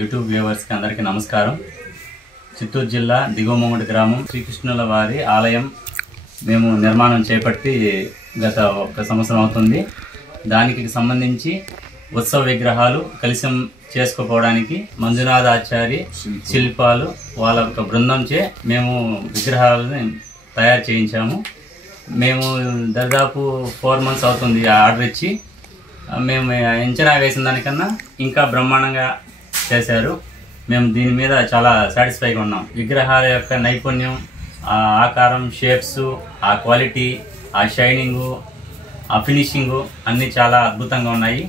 YouTube వ్యూవర్స్కి అందరికీ నమస్కారం. చిత్తూరు జిల్లా దిగువమొంగటి గ్రామం శ్రీకృష్ణుల వారి ఆలయం మేము నిర్మాణం చేపట్టి గత 1 సంవత్సరం అవుతుంది. దానికి సంబంధించి ఉత్సవ విగ్రహాలు కలిసం చేసుకోవడానికి మంజునాథాచారి శిల్పాలు వాళ్ళ యొక్క బృందంచే మేము విగ్రహాలను తయారు చేయించాము. మేము దాదాపు 4 months అవుతుంది ఆర్డర్ ఇచ్చి. మేము అంచనా వేసిన దానికన్నా ఇంకా బ్రహ్మాండంగా చేశారు. మేము దీని మీద చాలా సాటిస్ఫైగా ఉన్నాం. విగ్రహాల యొక్క నైపుణ్యం, ఆ ఆకారం, షేప్స్, ఆ క్వాలిటీ, ఆ షైనింగు, ఆ ఫినిషింగు అన్నీ చాలా అద్భుతంగా ఉన్నాయి.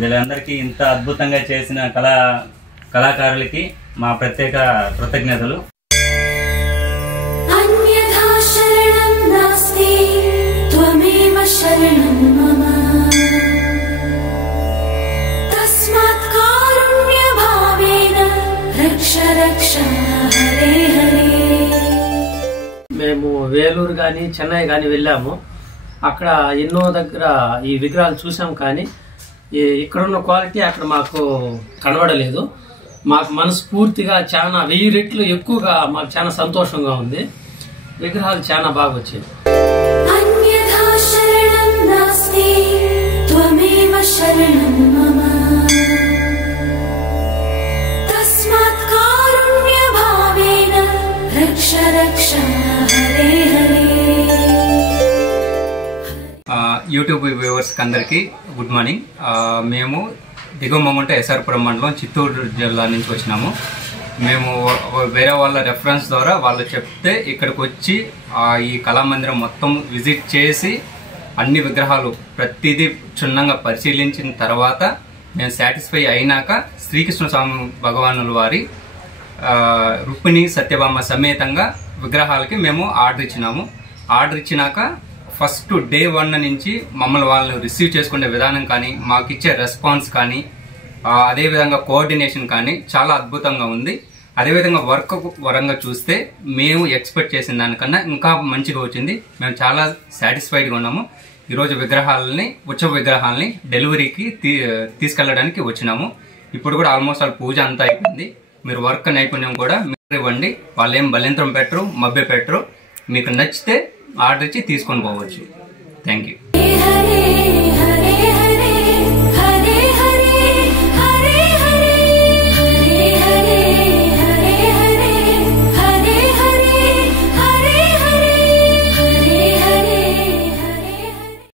వీళ్ళందరికీ ఇంత అద్భుతంగా చేసిన కళాకారులకి మా ప్రత్యేక కృతజ్ఞతలు. మేము వేలూరు కానీ చెన్నై కానీ వెళ్ళాము. అక్కడ ఎన్నో దగ్గర ఈ విగ్రహాలు చూసాం, కానీ ఇక్కడున్న క్వాలిటీ అక్కడ మాకు కనబడలేదు. మాకు మనస్ఫూర్తిగా చాలా 1000 రెట్లు ఎక్కువగా మాకు చాలా సంతోషంగా ఉంది. విగ్రహాలు చాలా బాగా వచ్చాయి. యూట్యూబ్ వ్యూవర్స్ అందరికీ గుడ్ మార్నింగ్. మేము దిగువమొంగటి ఎస్ఆర్పురం మండలం చిత్తూరు జిల్లా నుంచి వచ్చినాము. మేము వేరే వాళ్ళ రెఫరెన్స్ ద్వారా వాళ్ళు చెప్తే ఇక్కడికి వచ్చి ఈ కళామందిరం మొత్తం విజిట్ చేసి అన్ని విగ్రహాలు ప్రతిదీ క్షుణ్ణంగా పరిశీలించిన తర్వాత మేము సాటిస్ఫై అయినాక శ్రీకృష్ణ స్వామి భగవానుల వారి రుక్మిణి సత్యభామ సమేతంగా విగ్రహాలకి మేము ఆర్డర్ ఇచ్చినాము. ఆర్డర్ ఇచ్చినాక ఫస్ట్ డే 1 నుంచి మమ్మల్ని వాళ్ళు రిసీవ్ చేసుకునే విధానం కానీ, మాకు ఇచ్చే రెస్పాన్స్ కానీ, అదేవిధంగా కోఆర్డినేషన్ కానీ చాలా అద్భుతంగా ఉంది. అదేవిధంగా వర్క్ పరంగా చూస్తే మేము ఎక్స్పెక్ట్ చేసిన దానికన్నా ఇంకా మంచిగా వచ్చింది. మేము చాలా సాటిస్ఫైడ్గా ఉన్నాము. ఈరోజు ఉత్సవ విగ్రహాలని డెలివరీకి తీసుకెళ్ళడానికి వచ్చినాము. ఇప్పుడు కూడా ఆల్మోస్ట్ వాళ్ళ పూజ అంతా అయిపోయింది. మీరు వర్క్ నైపుణ్యం కూడా మీరు ఇవ్వండి. వాళ్ళు ఏం బలింత్రం పెట్టరు, మభ్య పెట్టరు. మీకు నచ్చితే ఆర్డర్ ఇచ్చి తీసుకొని పోవచ్చు. Thank you.